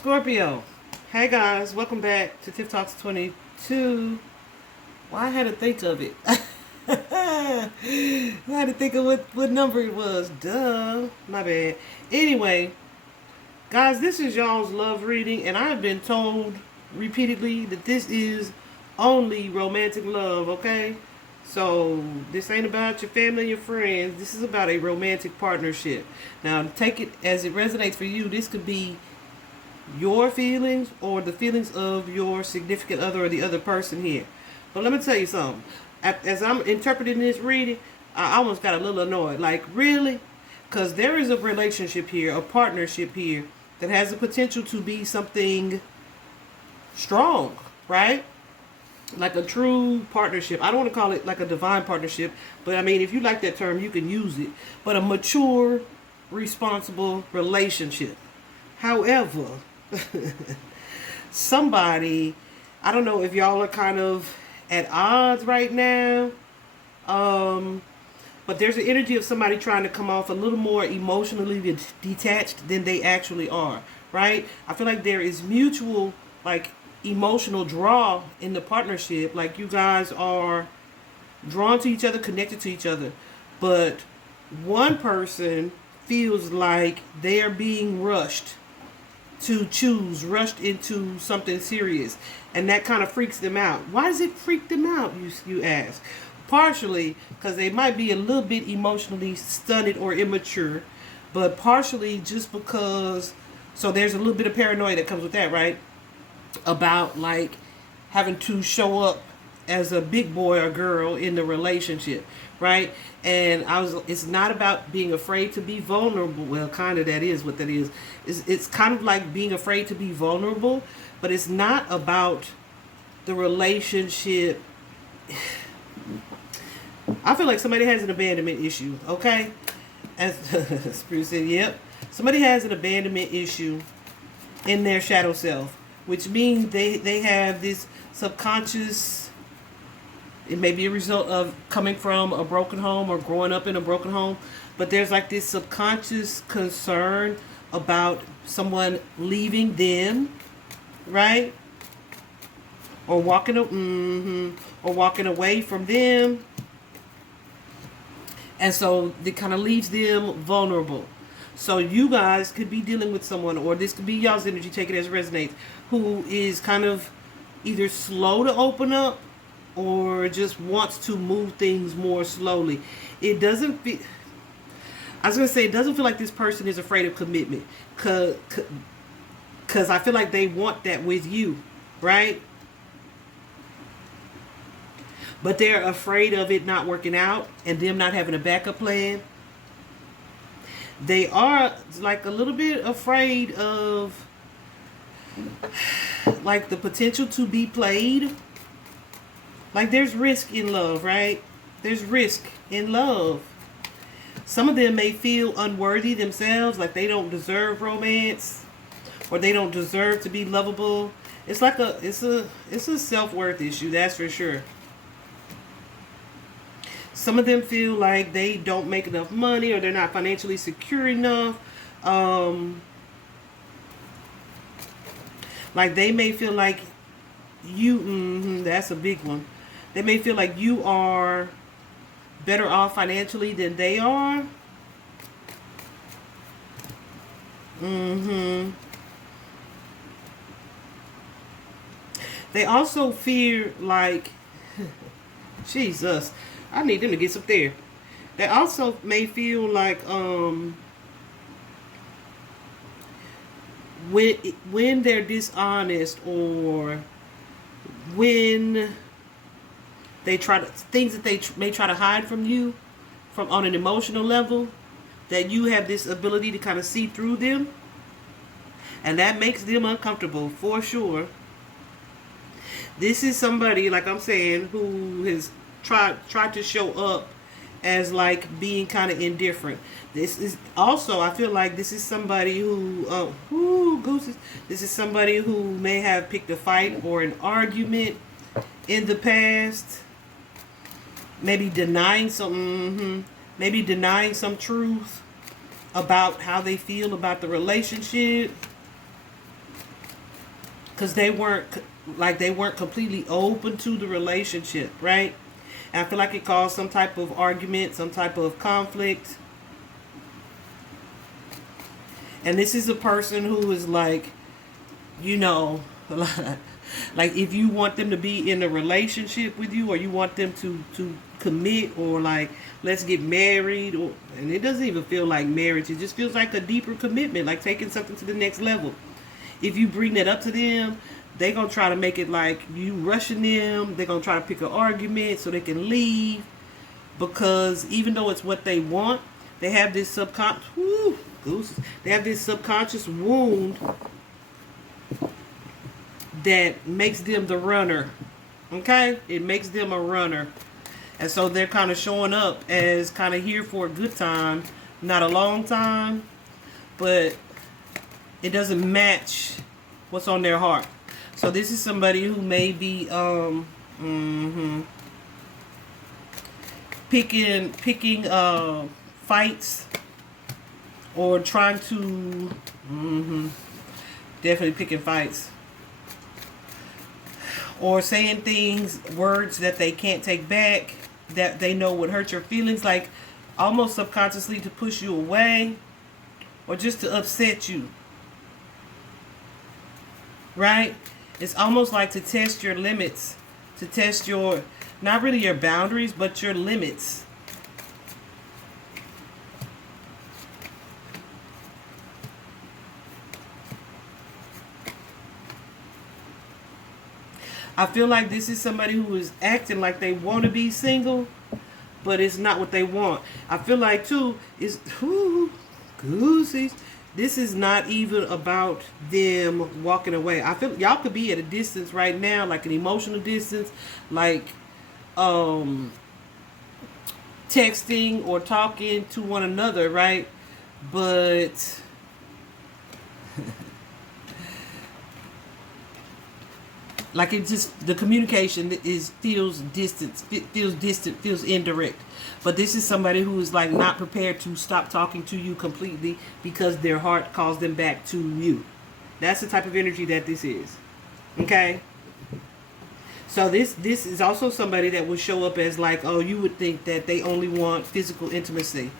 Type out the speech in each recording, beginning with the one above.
Scorpio. Hey guys, welcome back to Tiff Talks 22. Well, I had to think of it. I had to think of what number it was. Duh. My bad. Anyway, guys, this is y'all's love reading, and I have been told repeatedly that this is only romantic love, okay? So, this ain't about your family and your friends. This is about a romantic partnership. Now, take it as it resonates for you. This could be your feelings or the feelings of your significant other or the other person here. But let me tell you something. As I'm interpreting this reading, I almost got a little annoyed. Like, really? Because there is a relationship here, a partnership here, that has the potential to be something strong, right? Like a true partnership. I don't want to call it like a divine partnership, but I mean, if you like that term, you can use it. But a mature, responsible relationship. However, somebody, I don't know if y'all are kind of at odds right now, but there's an energy of somebody trying to come off a little more emotionally detached than they actually are, right? I feel like there is mutual, like, emotional draw in the partnership. Like, you guys are drawn to each other, connected to each other, but one person feels like they are being rushed to choose, rushed into something serious, and that kind of freaks them out. Why does it freak them out, you ask? Partially because they might be a little bit emotionally stunted or immature, but partially just because, so there's a little bit of paranoia that comes with that, right? About, like, having to show up as a big boy or girl in the relationship, right? And it's not about being afraid to be vulnerable. Well, kind of, that is what that is. It's kind of like being afraid to be vulnerable, but it's not about the relationship. I feel like somebody has an abandonment issue, okay? As Spirit said, yep. Somebody has an abandonment issue in their shadow self, which means they have this subconscious. It may be a result of coming from a broken home or growing up in a broken home, but there's like this subconscious concern about someone leaving them, right? Or walking away from them. And so it kind of leaves them vulnerable. So you guys could be dealing with someone, or this could be y'all's energy, take it as it resonates, who is kind of either slow to open up or just wants to move things more slowly. It doesn't feel, I was going to say, it doesn't feel like this person is afraid of commitment. Because I feel like they want that with you, right? But they're afraid of it not working out and them not having a backup plan. They are, like, a little bit afraid of, like, the potential to be played. Like, there's risk in love, right? There's risk in love. Some of them may feel unworthy themselves, like they don't deserve romance, or they don't deserve to be lovable. It's like it's a self-worth issue, that's for sure. Some of them feel like they don't make enough money, or they're not financially secure enough. Like, they may feel like that's a big one. They may feel like you are better off financially than they are. They also fear, like, Jesus, I need them to get some there. They also may feel like when they're dishonest, or when they try to, things that they may try to hide from you, from on an emotional level, that you have this ability to kind of see through them, and that makes them uncomfortable for sure. This is somebody, like I'm saying, who has tried to show up as, like, being kind of indifferent. This is also, I feel like this is somebody who, gooses. This is somebody who may have picked a fight or an argument in the past. Maybe denying some truth about how they feel about the relationship. because they weren't completely open to the relationship, right? And I feel like it caused some type of argument, some type of conflict. And this is a person who is like, you know, like if you want them to be in a relationship with you, or you want them to commit, or like, let's get married, or, and it doesn't even feel like marriage. It just feels like a deeper commitment, like taking something to the next level. If you bring that up to them, they're going to try to make it like you rushing them. They're going to try to pick an argument so they can leave. Because even though it's what they want, they have this they have this subconscious wound that makes them the runner. Okay? It makes them a runner. And so they're kind of showing up as kind of here for a good time. Not a long time. But it doesn't match what's on their heart. So this is somebody who may be picking fights, or trying to definitely picking fights, or saying words that they can't take back, that they know would hurt your feelings, like almost subconsciously to push you away, or just to upset you. Right? It's almost like to test your limits, to test your, not really your boundaries, but your limits. I feel like this is somebody who is acting like they want to be single, but it's not what they want. I feel like too is goosies. This is not even about them walking away. I feel y'all could be at a distance right now, like an emotional distance, like texting or talking to one another, right? But like it just, the communication feels distant, feels indirect. But this is somebody who is like not prepared to stop talking to you completely because their heart calls them back to you. That's the type of energy that this is. Okay? So this is also somebody that would show up as like, oh, you would think that they only want physical intimacy.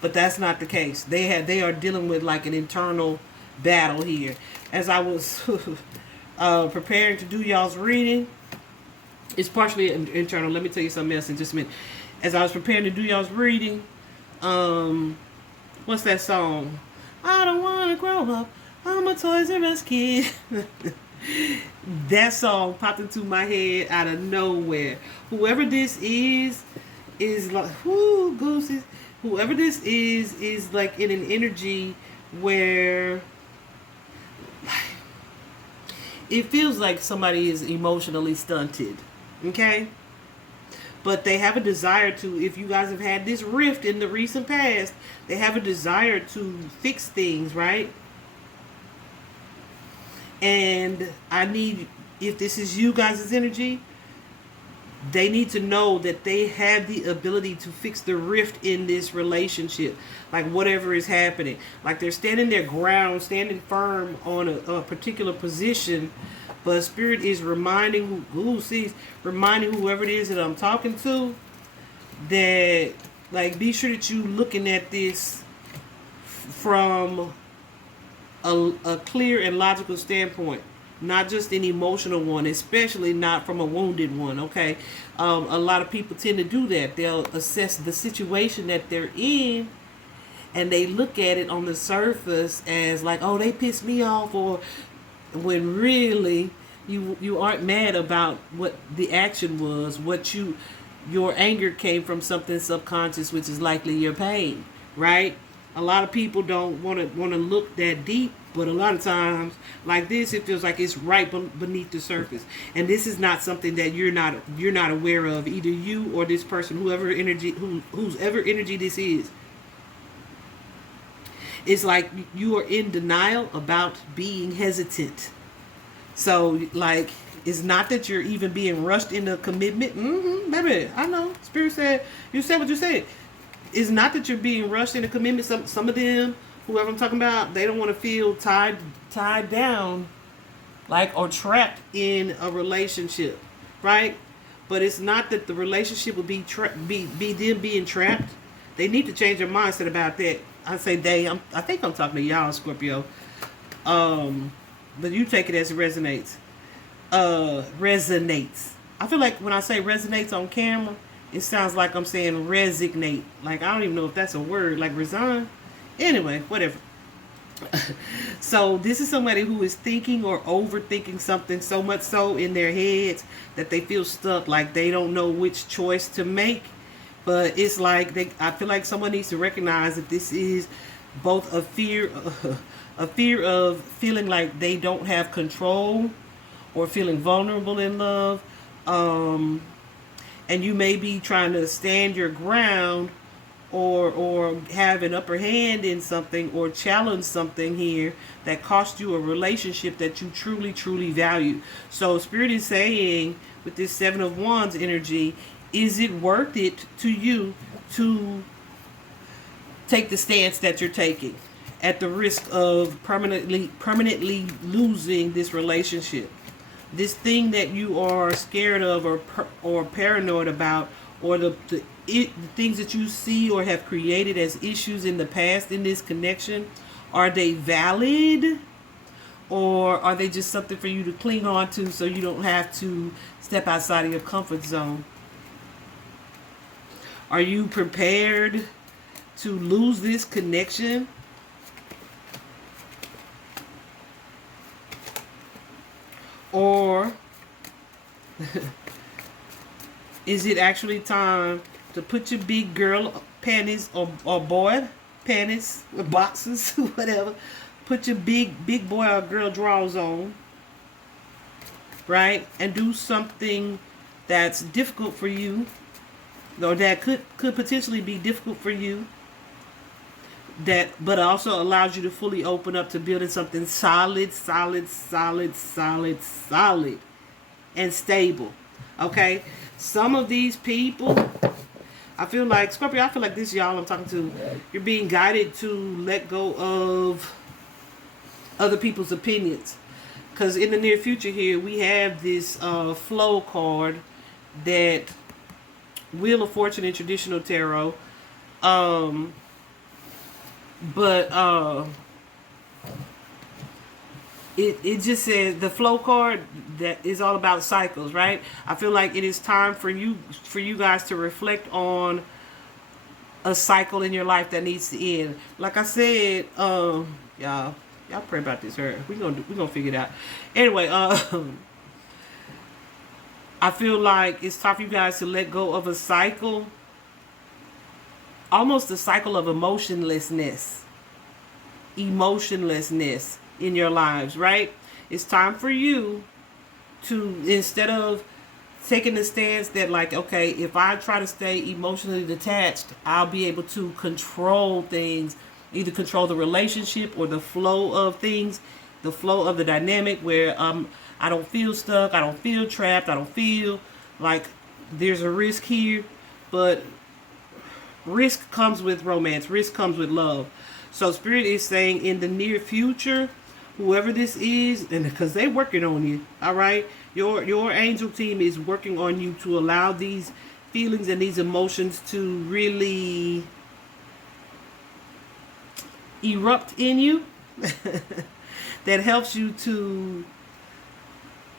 But that's not the case. They are dealing with like an internal battle here. As I was preparing to do y'all's reading, it's partially internal. Let me tell you something else in just a minute. As I was preparing to do y'all's reading, what's that song? I don't want to grow up. I'm a Toys R Us kid. That song popped into my head out of nowhere. Whoever this is like, whoo, gooses. Whoever this is like in an energy where it feels like somebody is emotionally stunted. Okay? But they have a desire to, if you guys have had this rift in the recent past, they have a desire to fix things, right? And I need, if this is you guys' energy, they need to know that they have the ability to fix the rift in this relationship. Like whatever is happening. Like they're standing their ground, standing firm on a particular position. But Spirit is reminding whoever it is that I'm talking to, that like be sure that you looking at this from a clear and logical standpoint, not just an emotional one, especially not from a wounded one. Okay, a lot of people tend to do that. They'll assess the situation that they're in, and they look at it on the surface as like, oh, they pissed me off, or when really you aren't mad about what the action was. Your anger came from something subconscious, which is likely your pain, right? A lot of people don't want to look that deep, but a lot of times like this, it feels like it's right beneath the surface. And this is not something that you're not aware of, either you or this person, whose ever energy this is. It's like you are in denial about being hesitant. So, like, it's not that you're even being rushed into commitment. Baby, I know. Spirit said, you said what you said. It's not that you're being rushed into commitment. Some of them, whoever I'm talking about, they don't want to feel tied down like, or trapped in a relationship, right? But it's not that the relationship will be them being trapped. They need to change their mindset about that. I say they. I think I'm talking to y'all, Scorpio. But you take it as it resonates. Resonates. I feel like when I say resonates on camera, it sounds like I'm saying resignate. Like, I don't even know if that's a word. Like resign. Anyway, whatever. So this is somebody who is thinking or overthinking something so much so in their heads that they feel stuck, like they don't know which choice to make. But it's like I feel like someone needs to recognize that this is both a fear of feeling like they don't have control, or feeling vulnerable in love. And you may be trying to stand your ground, or have an upper hand in something, or challenge something here that cost you a relationship that you truly value. So Spirit is saying, with this Seven of Wands energy, is it worth it to you to take the stance that you're taking at the risk of permanently losing this relationship? This thing that you are scared of, or paranoid about, or the things that you see or have created as issues in the past in this connection, are they valid, or are they just something for you to cling on to so you don't have to step outside of your comfort zone? Are you prepared to lose this connection? Or is it actually time to put your big girl panties, or boy panties, or boxes, whatever. Put your big boy or girl drawers on, right? And do something that's difficult for you, or that could potentially be difficult for you, but also allows you to fully open up to building something solid and stable. Okay? Some of these people, I feel like, Scorpio, I feel like this y'all I'm talking to, you're being guided to let go of other people's opinions. Because in the near future here, we have this flow card, that Wheel of Fortune in traditional tarot. But it just says, the flow card, that is all about cycles, right? I feel like it is time for you guys to reflect on a cycle in your life that needs to end. Like I said, y'all pray about this. We're gonna figure it out. Anyway, I feel like it's time for you guys to let go of a cycle, almost a cycle of emotionlessness in your lives, right? It's time for you to, instead of taking the stance that, like, okay, if I try to stay emotionally detached, I'll be able to control things, either control the relationship or the flow of things, the flow of the dynamic, where I don't feel stuck, I don't feel trapped, I don't feel like there's a risk here. But risk comes with romance, risk comes with love. So Spirit is saying, in the near future, whoever this is, and because they're working on you, all right? Your angel team is working on you to allow these feelings and these emotions to really erupt in you. That helps you to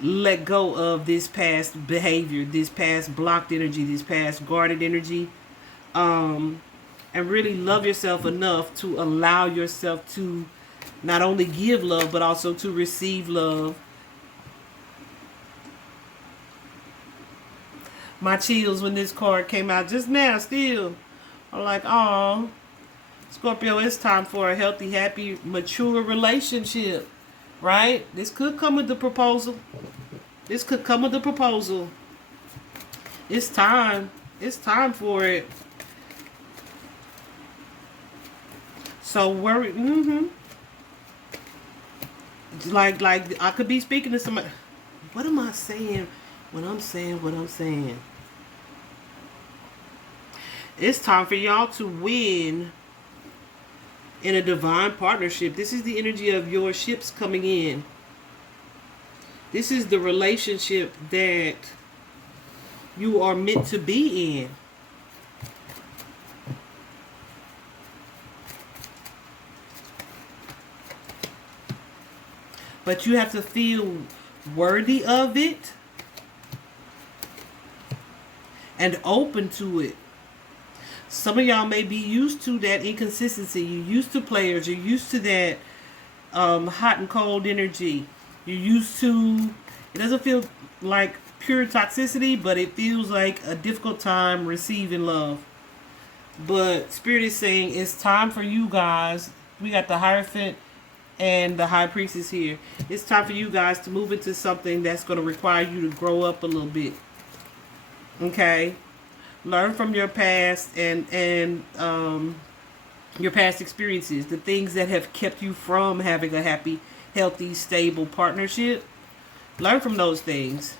let go of this past behavior, this past blocked energy, this past guarded energy. And really love yourself enough to allow yourself to not only give love, but also to receive love. My chills when this card came out just now still. I'm like, oh, Scorpio, it's time for a healthy, happy, mature relationship, right? This could come with the proposal. It's time. It's time for it. So worry. Like I could be speaking to somebody. What am I saying when I'm saying what I'm saying? It's time for y'all to win in a divine partnership. This is the energy of your ships coming in. This is the relationship that you are meant to be in. But you have to feel worthy of it and open to it. Some of y'all may be used to that inconsistency. You're used to players. You're used to that hot and cold energy. You're used to, it doesn't feel like pure toxicity, but it feels like a difficult time receiving love. But Spirit is saying it's time for you guys. We got the Hierophant and the High Priestess here. It's time for you guys to move into something that's going to require you to grow up a little bit. Okay? Learn from your past and your past experiences. The things that have kept you from having a happy, healthy, stable partnership. Learn from those things.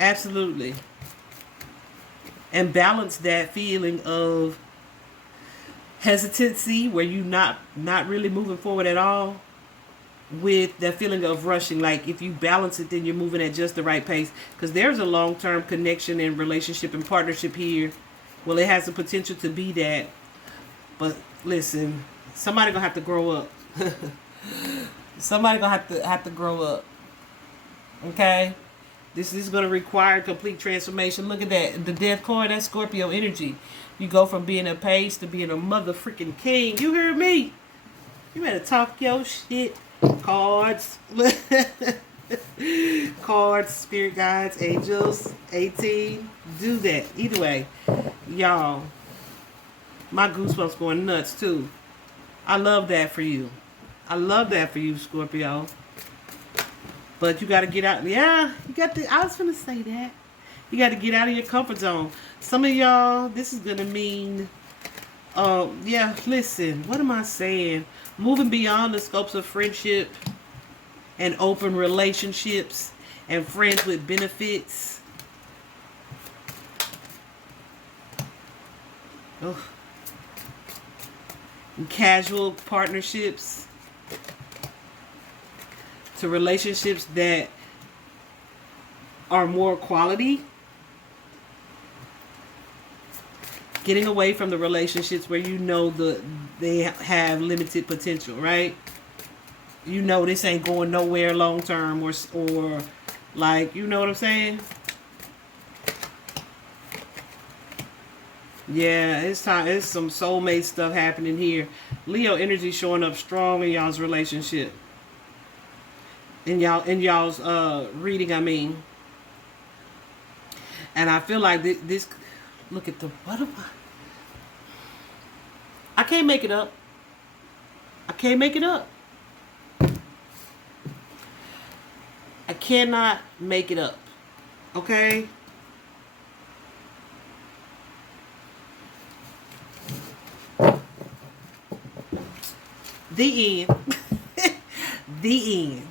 Absolutely. And balance that feeling of hesitancy where you not really moving forward at all with that feeling of rushing. Like if you balance it, then you're moving at just the right pace, because there's a long-term connection and relationship and partnership here. Well, it has the potential to be that, but listen, somebody gonna have to grow up. Somebody gonna have to grow up. Okay, this is gonna require complete transformation. Look at that, the Death card. That's Scorpio energy. You go from being a page to being a mother freaking king. You heard me? You better talk your shit. Cards. Cards, spirit guides, angels, 18. Do that. Either way, y'all, my goosebumps going nuts too. I love that for you. I love that for you, Scorpio. But you got to get out. Yeah, you got to. I was going to say that. You got to get out of your comfort zone. Some of y'all, this is going to mean, yeah, listen, what am I saying? Moving beyond the scopes of friendship and open relationships and friends with benefits. Oh. And casual partnerships to relationships that are more quality. Getting away from the relationships where you know they have limited potential, right? You know this ain't going nowhere long term, or like, you know what I'm saying? Yeah, it's time. It's some soulmate stuff happening here. Leo energy showing up strong in y'all's relationship. In y'all's reading, I mean. And I feel like this. Look at the, what am I can't make it up. I can't make it up. I cannot make it up. Okay? The end. The end.